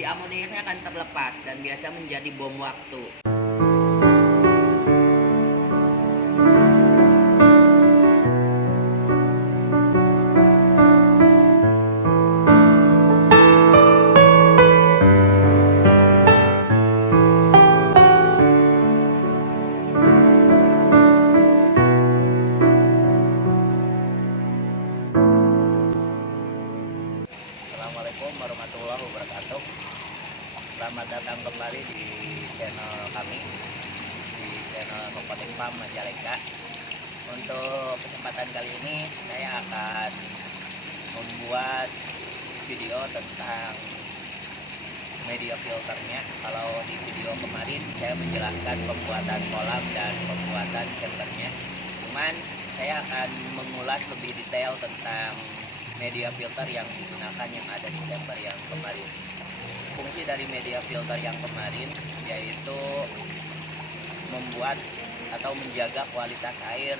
si amoniaknya akan terlepas dan biasa menjadi bom waktu. Assalamualaikum warahmatullahi wabarakatuh. Selamat datang kembali di channel kami, di channel Kompoting Farm Majalengka. Untuk kesempatan kali ini saya akan membuat video tentang media filternya. Kalau di video kemarin saya menjelaskan pembuatan kolam dan pembuatan chambernya, cuman saya akan mengulas lebih detail tentang media filter yang digunakan yang ada di chamber yang kemarin. Fungsi dari media filter yang kemarin yaitu membuat atau menjaga kualitas air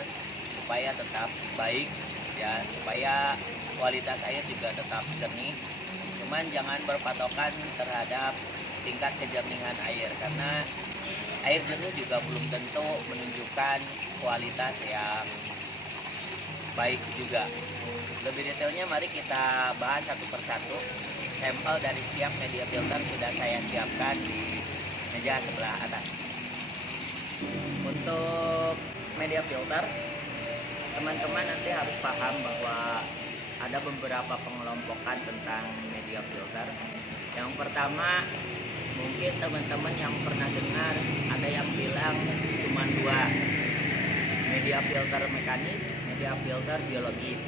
supaya tetap baik, ya, supaya kualitas air juga tetap jernih. Cuman jangan berpatokan terhadap tingkat kejernihan air, karena air jernih juga belum tentu menunjukkan kualitas yang baik juga. Lebih detailnya mari kita bahas satu persatu. Sampel dari setiap media filter sudah saya siapkan di meja sebelah atas. Untuk media filter, teman-teman nanti harus paham bahwa ada beberapa pengelompokan tentang media filter. Yang pertama, mungkin teman-teman yang pernah dengar ada yang bilang cuma dua, media filter mekanis, media filter biologis.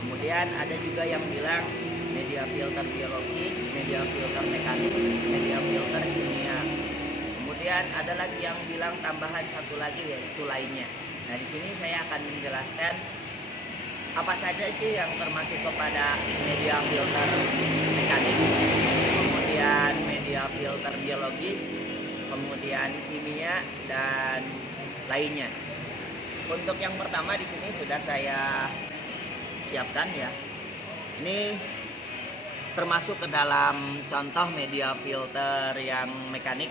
Kemudian ada juga yang bilang media filter biologis, media filter mekanis, media filter kimia. Kemudian ada lagi yang bilang tambahan satu lagi yaitu lainnya. Nah, di sini saya akan menjelaskan apa saja sih yang termasuk kepada media filter mekanis, kemudian media filter biologis, kemudian kimia dan lainnya. Untuk yang pertama di sini sudah saya siapkan, ya. Ini termasuk ke dalam contoh media filter yang mekanik,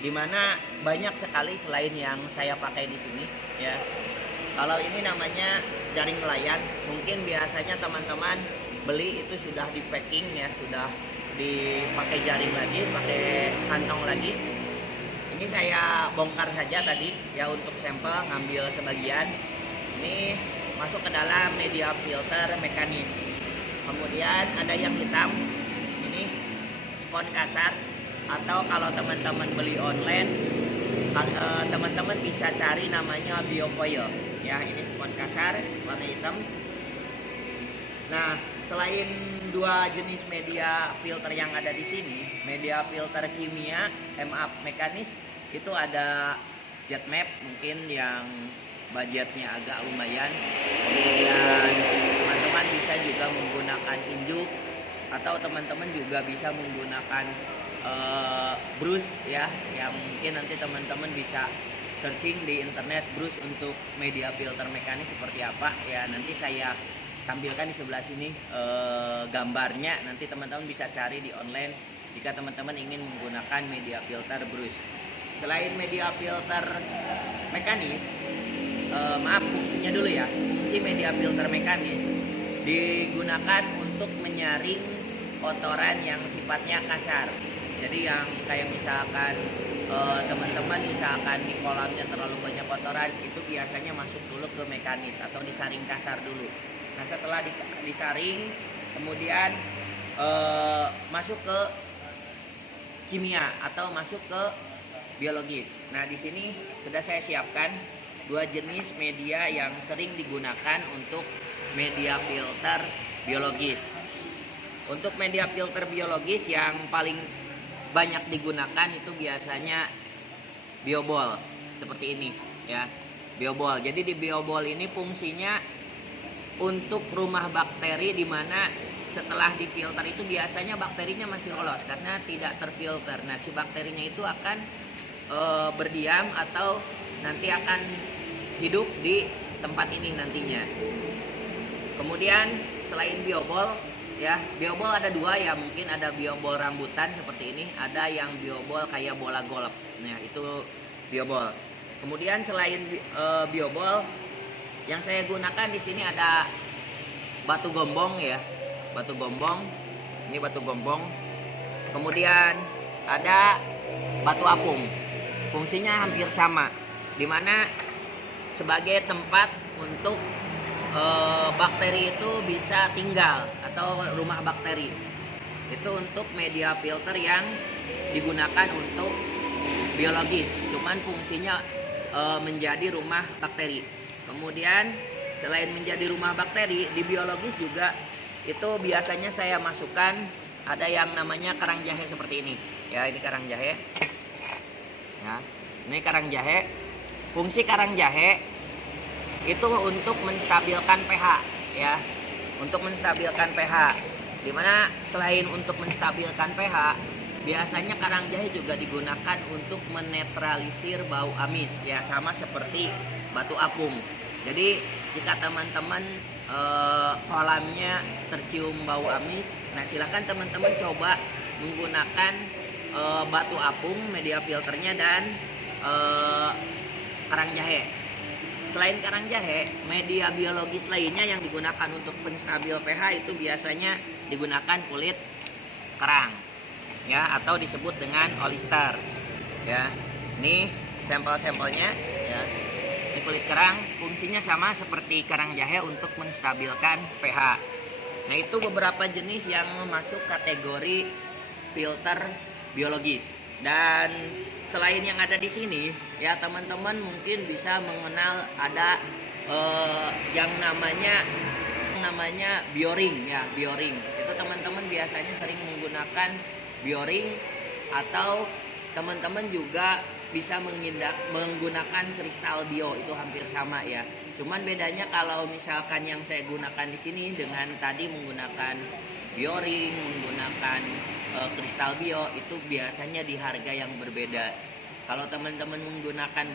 dimana banyak sekali selain yang saya pakai di sini, ya. Kalau ini namanya jaring nelayan, mungkin biasanya teman-teman beli itu sudah di packing, ya, sudah dipakai jaring lagi, pakai kantong lagi. Ini saya bongkar saja tadi, ya, untuk sampel, ngambil sebagian. Ini masuk ke dalam media filter mekanis. Kemudian ada yang hitam, ini spon kasar, atau kalau teman-teman beli online, teman-teman bisa cari namanya biofoil, ya. Ini spon kasar warna hitam. Nah, selain dua jenis media filter yang ada di sini, media filter kimia, mekanis, itu ada jet map, mungkin yang budgetnya agak lumayan. Kemudian teman-teman bisa juga menggunakan injuk, atau teman-teman juga bisa menggunakan brush, ya, yang mungkin nanti teman-teman bisa searching di internet brush untuk media filter mekanis seperti apa, ya. Nanti saya tampilkan di sebelah sini gambarnya, nanti teman-teman bisa cari di online jika teman-teman ingin menggunakan media filter brush. Selain media filter mekanis, fungsinya dulu, ya. Fungsi media filter mekanis digunakan untuk menyaring kotoran yang sifatnya kasar. Jadi yang kayak misalkan teman-teman misalkan di kolamnya terlalu banyak kotoran, itu biasanya masuk dulu ke mekanis atau disaring kasar dulu. Nah, setelah disaring, kemudian masuk ke kimia atau masuk ke biologis. Nah, di sini sudah saya siapkan dua jenis media yang sering digunakan untuk media filter biologis. Untuk media filter biologis yang paling banyak digunakan itu biasanya biobol, seperti ini, ya, biobol. Jadi di biobol ini fungsinya untuk rumah bakteri, di mana setelah difilter itu biasanya bakterinya masih lolos karena tidak terfilter. Nah, si bakterinya itu akan berdiam atau nanti akan hidup di tempat ini nantinya. Kemudian selain biobol, ya. Biobol ada dua ya, mungkin ada biobol rambutan seperti ini, ada yang biobol kayak bola golf. Nah, itu biobol. Kemudian selain biobol, yang saya gunakan di sini ada batu gombong ya, batu gombong. Ini batu gombong. Kemudian ada batu apung. Fungsinya hampir sama, dimana sebagai tempat untuk bakteri itu bisa tinggal atau rumah bakteri. Itu untuk media filter yang digunakan untuk biologis, cuman fungsinya menjadi rumah bakteri. Kemudian selain menjadi rumah bakteri, di biologis juga itu biasanya saya masukkan ada yang namanya karang jahe seperti ini ya. Ini karang jahe ya, ini karang jahe. Fungsi karang jahe itu untuk menstabilkan pH ya, untuk menstabilkan pH, dimana selain untuk menstabilkan pH, biasanya karang jahe juga digunakan untuk menetralisir bau amis ya, sama seperti batu apung. Jadi jika teman-teman kolamnya tercium bau amis, nah silahkan teman-teman coba menggunakan batu apung media filternya dan karang jahe. Selain karang jahe, media biologis lainnya yang digunakan untuk penstabil pH itu biasanya digunakan kulit kerang ya, atau disebut dengan olister ya. Ini sampel-sampelnya ya. Ini kulit kerang, fungsinya sama seperti karang jahe untuk menstabilkan pH. Nah, itu beberapa jenis yang masuk kategori filter biologis. Dan selain yang ada di sini ya, teman-teman mungkin bisa mengenal ada yang namanya bioring ya, bioring. Itu teman-teman biasanya sering menggunakan bioring, atau teman-teman juga bisa menggunakan kristal bio, itu hampir sama ya. Cuman bedanya kalau misalkan yang saya gunakan di sini dengan tadi menggunakan bioring, menggunakan kristal bio, itu biasanya di harga yang berbeda. Kalau teman-teman menggunakan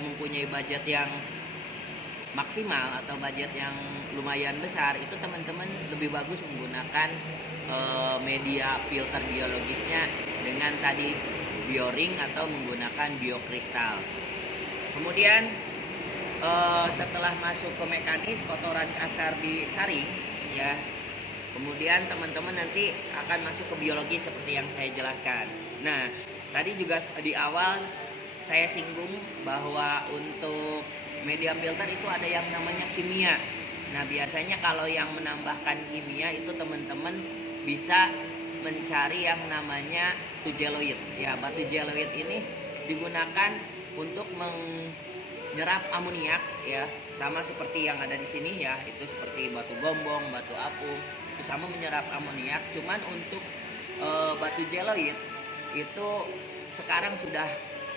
mempunyai budget yang maksimal atau budget yang lumayan besar, itu teman-teman lebih bagus menggunakan media filter biologisnya dengan tadi bioring atau menggunakan biokristal. Kemudian setelah masuk ke mekanis, kotoran kasar disaring ya. Kemudian teman-teman nanti akan masuk ke biologi seperti yang saya jelaskan. Nah, tadi juga di awal saya singgung bahwa untuk media filter itu ada yang namanya kimia. Nah, biasanya kalau yang menambahkan kimia itu teman-teman bisa mencari yang namanya batu jeloid. Ya, batu jeloid ini digunakan untuk menyerap amoniak ya, sama seperti yang ada di sini ya. Itu seperti batu gombong, batu apung, itu sama menyerap amoniak. Cuman untuk batu jeloid itu sekarang sudah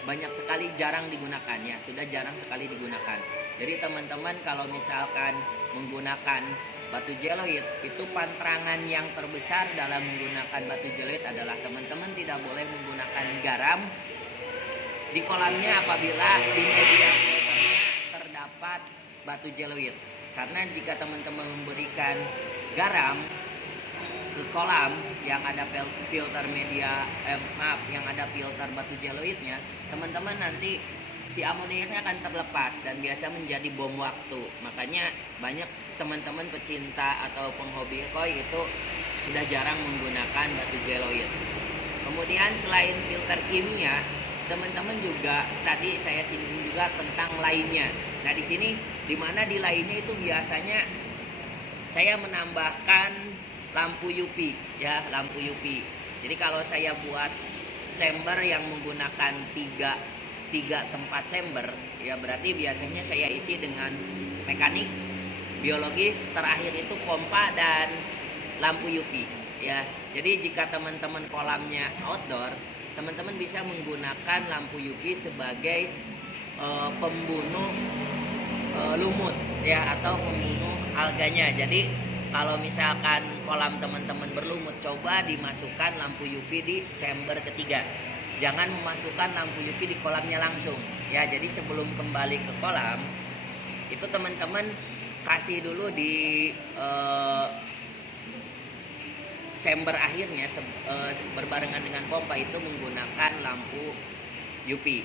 banyak sekali jarang digunakan ya, sudah jarang sekali digunakan. Jadi teman-teman kalau misalkan menggunakan batu jeloid, itu pantrangan yang terbesar dalam menggunakan batu jeloid adalah teman-teman tidak boleh menggunakan garam di kolamnya apabila di media filternya terdapat batu jeloid. Karena jika teman-teman memberikan garam ke kolam yang ada filter yang ada filter batu jeloidnya, teman-teman nanti si amoniaknya akan terlepas dan biasa menjadi bom waktu. Makanya banyak teman-teman pecinta atau penghobi koi itu sudah jarang menggunakan batu jeloid. Kemudian selain filter kimia, teman-teman juga tadi saya singgung juga tentang lainnya. Nah, di sini dimana di lainnya itu biasanya saya menambahkan lampu UV ya, lampu UV. Jadi kalau saya buat chamber yang menggunakan tiga tempat chamber ya, berarti biasanya saya isi dengan mekanik, biologis, terakhir itu pompa dan lampu UV ya. Jadi jika teman-teman kolamnya outdoor, teman-teman bisa menggunakan lampu UV sebagai pembunuh lumut ya, atau pembunuh alganya. Jadi kalau misalkan kolam teman-teman berlumut, coba dimasukkan lampu UV di chamber ketiga. Jangan memasukkan lampu UV di kolamnya langsung ya. Jadi sebelum kembali ke kolam, itu teman-teman kasih dulu di chamber akhirnya berbarengan dengan pompa itu menggunakan lampu UV.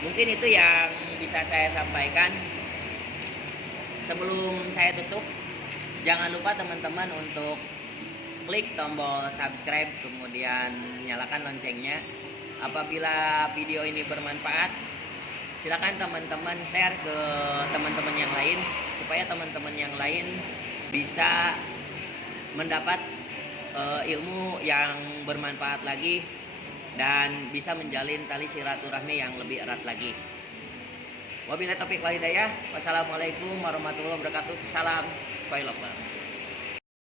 Mungkin itu yang bisa saya sampaikan. Sebelum saya tutup, jangan lupa teman-teman untuk klik tombol subscribe, kemudian nyalakan loncengnya. Apabila video ini bermanfaat, silakan teman-teman share ke teman-teman yang lain, supaya teman-teman yang lain bisa mendapat ilmu yang bermanfaat lagi dan bisa menjalin tali silaturahmi yang lebih erat lagi. Wabillahi taufiq wal hidayah. Wassalamualaikum warahmatullahi wabarakatuh. Salam Koilover.